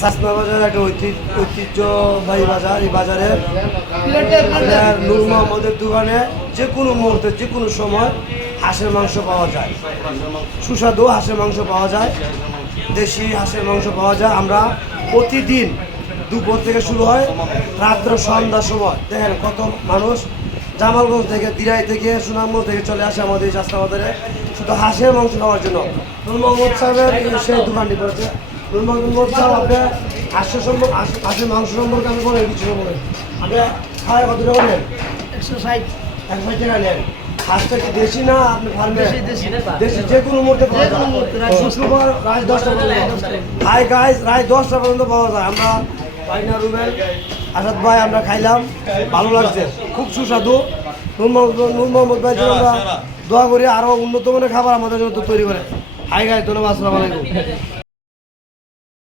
সাসনা বাজার একটা ঐতিহ্যবাহী বাজার। এই বাজারে নূর মোহাম্মদের দোকানে যে কোনো মুহূর্তে যে কোনো সময় হাঁসের মাংস পাওয়া যায়, সুস্বাদু হাঁসের মাংস পাওয়া যায়, দেশি হাঁসের মাংস পাওয়া যায়। আমরা প্রতিদিন দুপুর থেকে শুরু হয়, রাত্র সন্ধ্যার সময় দেখেন কত মানুষ জামালগঞ্জ থেকে, দিরাই থেকে, সুনামগঞ্জ থেকে চলে আসে আমাদের এই চাষনা বাজারে শুধু হাঁসের মাংস খাওয়ার জন্য। নূর মোহাম্মদ সাহেবের সেই দোকানটি করেছে। নূর মোহাম্মদ সাহেব আপনি হাঁসের মাংস সম্পর্কে আমি বলেন কিছু বলেন। আপনি খাওয়া কত টাকা নেন? 160 টাকা নেন। হাঁসটা কি দেশি না আপনি ফার্মে? দেশি যে কোনো মুহূর্তে পাওয়া যায়, শুক্রবার রাত 10টা পর্যন্ত। হাই গাইস, রাত 10টা পর্যন্ত পাওয়া যায়। আমরা পাইনা রুবেল আসাদ ভাই আমরা খাইলাম, ভালো লাগছে, খুব সুস্বাদু। নূর মোহাম্মদ ভাই জন্য আমরা দোয়া করি আরও উন্নত মানের খাবার আমাদের জন্য তৈরি করে। হাই গাইস, ধন্যবাদ, আসসালামু আলাইকুম।